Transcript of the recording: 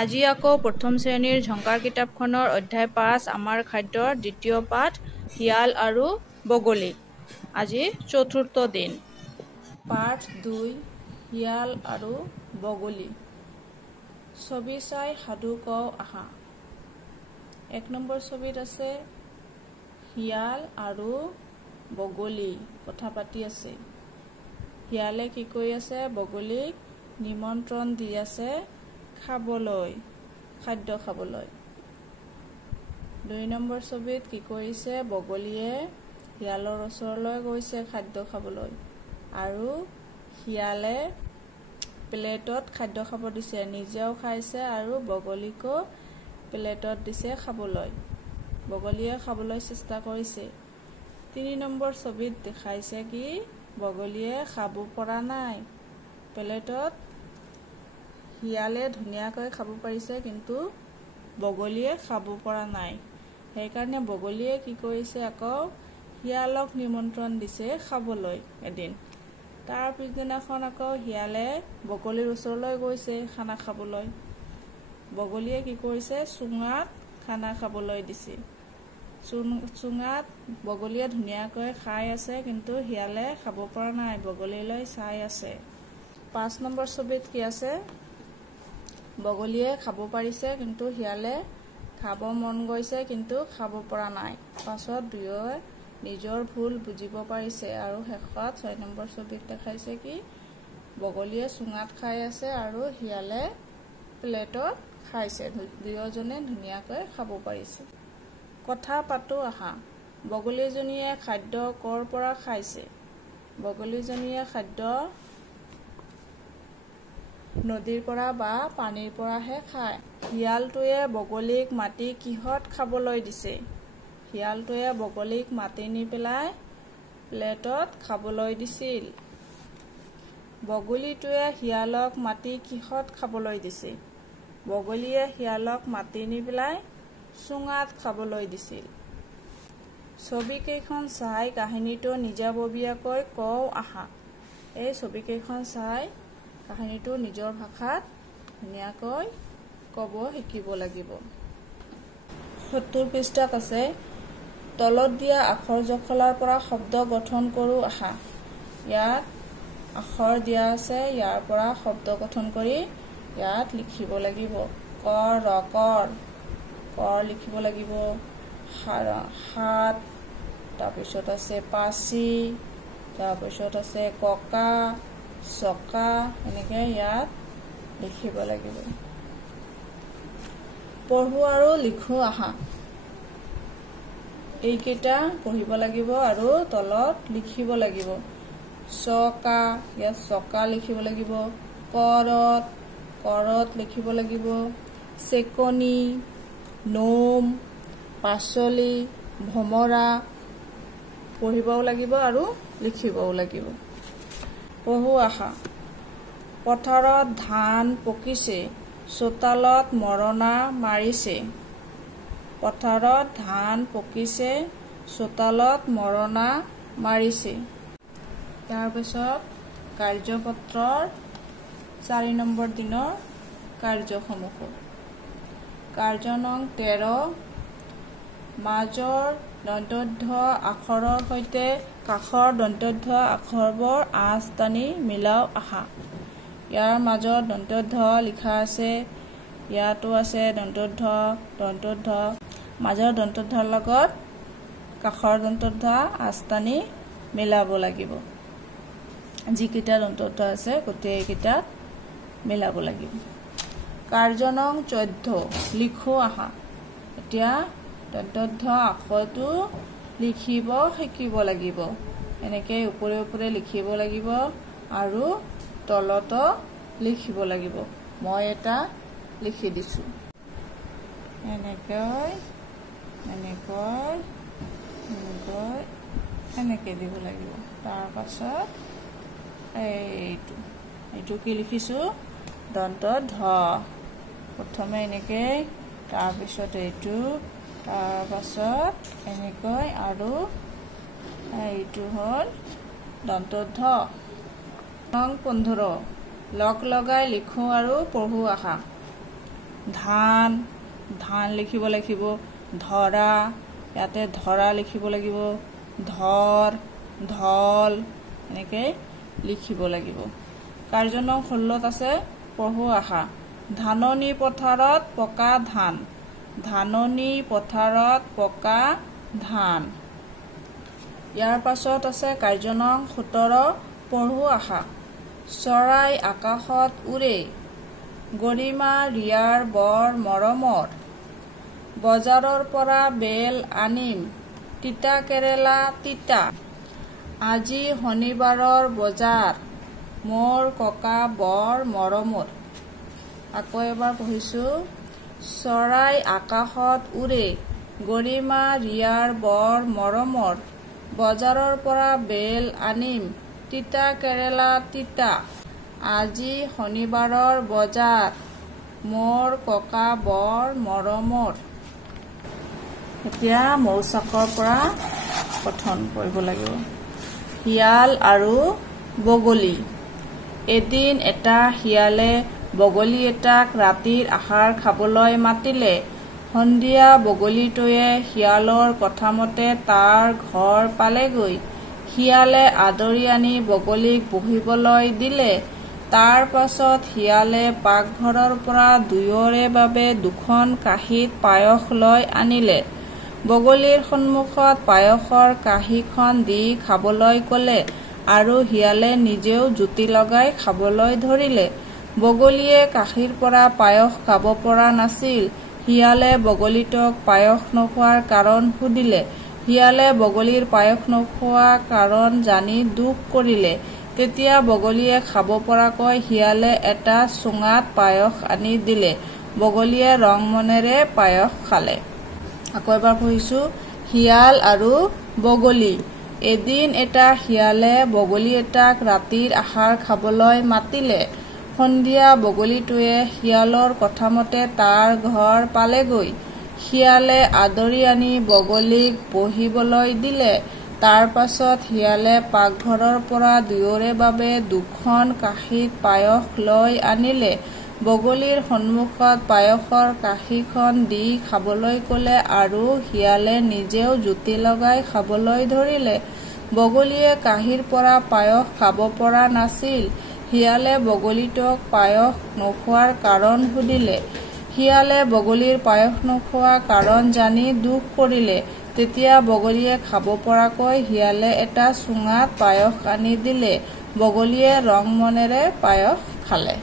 আজি আকৌ প্ৰথম শ্ৰেণীৰ ঝংকাৰ কিতাপখনৰ অধ্যায় ৫ আমাৰ খাদ্যৰ দ্বিতীয় পাঠ শিয়াল আৰু বগলী। আজি চতুৰ্থ দিন। পাঠ ২ শিয়াল আৰু বগলী। ছবি চাই সাধু কওঁ আহা। ১ নম্বৰ ছবিত আছে শিয়াল আৰু বগলী কথা পাতি আছে। শিয়ালে কি কৰি আছে? বগলীক নিমন্ত্ৰণ দি আছে খাবলৈ, খাদ্য খাবলৈ। ২ নম্বৰ ছবিত কি কৰিছে? বগলীয়ে শিয়ালৰ ওচৰলৈ গৈছে খাদ্য খাবলৈ আৰু শিয়ালে প্লেটত খাদ্য খাব দিছে, নিজেও খাইছে আৰু বগলীকো প্লেটত দিছে খাবলৈ। বগলীয়ে খাবলৈ চেষ্টা কৰিছে। ৩ নম্বৰ ছবিত দেখাইছে কি বগলীয়ে খাব পৰা নাই। প্লেটত শিয়ালে ধুনীয়াকৈ খাব পাৰিছে কিন্তু বগলীয়ে খাব পৰা নাই। সেইকাৰণে বগলীয়ে কি কৰিছে? আকৌ শিয়ালক নিমন্ত্ৰণ দিছে খাবলৈ এদিন। তাৰ পিছদিনাখন আকৌ শিয়ালে বগলীৰ ওচৰলৈ গৈছে খানা খাবলৈ। বগলীয়ে কি কৰিছে? চুঙাত খানা খাবলৈ দিছে। চুঙাত বগলীয়ে ধুনীয়াকৈ খাই আছে কিন্তু শিয়ালে খাব পৰা নাই, বগলীলৈ চাই আছে। ৫ নম্বৰ ছবিত কি আছে? বগলীয়ে খাব পাৰিছে কিন্তু শিয়ালে খাব মন গৈছে কিন্তু খাব পৰা নাই। পাছত দুয়োৱে নিজৰ ভুল বুজিব পাৰিছে আৰু শেষত ৬ নম্বৰ ছবিত দেখাইছে কি বগলীয়ে চুঙাত খাই আছে আৰু শিয়ালে প্লেটত খাইছে। দুয়োজনে ধুনীয়াকৈ খাব পাৰিছে। কথা পাতো আহা। বগলীজনীয়ে খাদ্য ক'ৰ পৰা খাইছে? বগলীজনীয়ে খাদ্য নদীৰ পৰা বা পানীৰ পৰাহে খায়। শিয়ালটোৱে বগলীক মাতি কিহত খাবলৈ দিছে? শিয়ালটোৱে বগলীক মাতি নি পেলাই প্লেটত খাবলৈ দিছিল। বগলীটোৱে শিয়ালক মাতি কিহত খাবলৈ দিছে? বগলীয়ে শিয়ালক মাতি নি পেলাই চুঙাত খাবলৈ দিছিল। ছবিকেইখন চাই কাহিনীটো নিজাববীয়াকৈ কওঁ আহা। এই ছবিকেইখন চাই কাহিনীটো নিজৰ ভাষাত ধুনীয়াকৈ ক'ব শিকিব লাগিব। ৭০ পৃষ্ঠাত আছে তলত দিয়া আখৰ জখলাৰ পৰা শব্দ গঠন কৰোঁ আহা। ইয়াত আখৰ দিয়া আছে, ইয়াৰ পৰা শব্দ গঠন কৰি ইয়াত লিখিব লাগিব। কৰ, কৰ, কৰ লিখিব লাগিব। হাত, তাৰপিছত আছে পাচি, তাৰপিছত আছে ককা, চকা, এনেকৈ ইয়াত লিখিব লাগিব। পঢ়ো আৰু লিখো আহা। এইকেইটা পঢ়িব লাগিব আৰু তলত লিখিব লাগিব। চকা, ইয়াত চকা লিখিব লাগিব। কৰত, কৰত লিখিব লাগিব। চেকনি, নোম, পাচলি, ভমৰা পঢ়িবও লাগিব আৰু লিখিবও লাগিব। পঢ়ো আহা। পথাৰত ধান পকিছে, চোতালত মৰণা মাৰিছে। পথাৰত ধান পকিছে, চোতালত মৰণা মাৰিছে। তাৰপিছত কাৰ্যপত্ৰৰ ৪ নম্বৰ দিনৰ কাৰ্যসমূহ। কাৰ্য নং ১৩ মাজৰ দন্তধ্ব আখৰৰ সৈতে কাষৰ দন্তধ্ব আখৰবোৰ আঁচ টানি মিলাও আহা। ইয়াৰ মাজত দন্তধ্ব লিখা আছে, ইয়াতো আছে দন্তধ্ব, মাজৰ দন্তধ্বৰ লগত কাষৰ দন্তধ্ব আঁচ টানি মিলাব লাগিব। যিকেইটা দন্তধ্ব আছে গোটেইকেইটাত মিলাব লাগিব। কাৰ্য নং ১৪ লিখো আহা। এতিয়া দন্তধ্ব আখৰটো লিখিব শিকিব লাগিব। এনেকৈ ওপৰে ওপৰে লিখিব লাগিব আৰু তলতো লিখিব লাগিব। মই এটা লিখি দিছোঁ। এনেকৈ এনেকৈ এনেকৈ এনেকৈ দিব লাগিব। তাৰ পাছত এইটো কি লিখিছোঁ? দন্তধ্ব। প্ৰথমে এনেকৈ, তাৰপিছত এইটো, তাৰ পাছত এনেকৈ আৰু এইটো হ'ল দন্তধ্ব। নং ১৫ লগ লগাই লিখোঁ আৰু পঢ়ো আহা। ধান ধান লিখিব লাগিব ধৰা ইয়াতে ধৰা লিখিব লাগিব ধৰ ঢল এনেকৈ লিখিব লাগিব কাৰ্য নং 16 আছে পঢ়ো আহা ধাননি পথাৰত পকা ধান ধাননি পথাৰত পকা ধান ইয়াৰ পাছত আছে কাৰ্য নং 17 পঢ়ো আহা চৰাই আকাশত উৰে গৰিমা ৰিয়াৰ বৰ মৰমৰ বজাৰৰ পৰা বেল আনিম তিতা কেৰেলা তিতা আজি শনিবাৰৰ বজাৰ মোৰ ককা বৰ মৰমৰ আকৌ এবাৰ পঢ়িছো চৰাই আকাশত উৰে গৰিমা ৰিয়াৰ বৰ মৰমৰ বজাৰৰ পৰা বেল আনিম তিতা কেৰেলা তিতা আজি শনিবাৰৰ বজাৰ মোৰ ককা বৰ মৰমৰ এতিয়া মৌচাকৰ পৰা পঠন কৰিব লাগিব শিয়াল আৰু বগলী এদিন এটা শিয়ালে বগলী এটাক ৰাতিৰ আহাৰ খাবলৈ মাতিলে সন্ধিয়া বগলীটোৱে শিয়ালৰ কথামতে তাৰ ঘৰ পালেগৈ শিয়ালে আদৰি আনি বগলীক বহিবলৈ দিলে তাৰ পাছত শিয়ালে পাকঘৰৰ পৰা দুয়োৰে বাবে দুখন কাঁহীত পায়স লৈ আনিলে বগলীৰ সন্মুখত পায়সৰ কাঁহীখন দি খাবলৈ কলে আৰু শিয়ালে নিজেও জুতি লগাই খাবলৈ ধৰিলে বগলীয়ে কাঁহীৰ পৰা পায়স খাব পৰা নাছিল শিয়ালে বগলীটোক পায়স নোখোৱাৰ কাৰণ সুধিলে শিয়ালে বগলীৰ পায়স নোখোৱা কাৰণ জানি দুখ কৰিলে তেতিয়া বগলীয়ে খাব পৰাকৈ শিয়ালে এটা চুঙাত পায়স আনি দিলে বগলীয়ে ৰং মনেৰে পায়স খালে আকৌ এবাৰ পঢ়িছো শিয়াল আৰু বগলী এদিন এটা শিয়ালে বগলী এটাক ৰাতিৰ আহাৰ খাবলৈ মাতিলে সন্ধিয়া বগলীটোৱে শিয়ালৰ কথামতে তাৰ ঘৰ পালেগৈ শিয়ালে আদৰি আনি বগলীক বহিবলৈ দিলে তাৰ পাছত শিয়ালে পাকঘৰৰ পৰা দুয়োৰে বাবে দুখন কাঁহীত পায়স লৈ আনিলে বগলীৰ সন্মুখত পায়সৰ কাঁহীখন দি খাবলৈ কলে আৰু শিয়ালে নিজেও জুতি লগাই খাবলৈ ধৰিলে বগলীয়ে কাঁহীৰ পৰা পায়স খাব পৰা নাছিল শিয়ালে বগলীটোক পায়স নোখোৱাৰ কাৰণ সুধিলে শিয়ালে বগলীৰ পায়স নোখোৱা কাৰণ জানি দুখ কৰিলে তেতিয়া বগলীয়ে খাব পৰাকৈ শিয়ালে এটা চুঙাত পায়স আনি দিলে বগলীয়ে ৰং মনেৰে পায়স খালে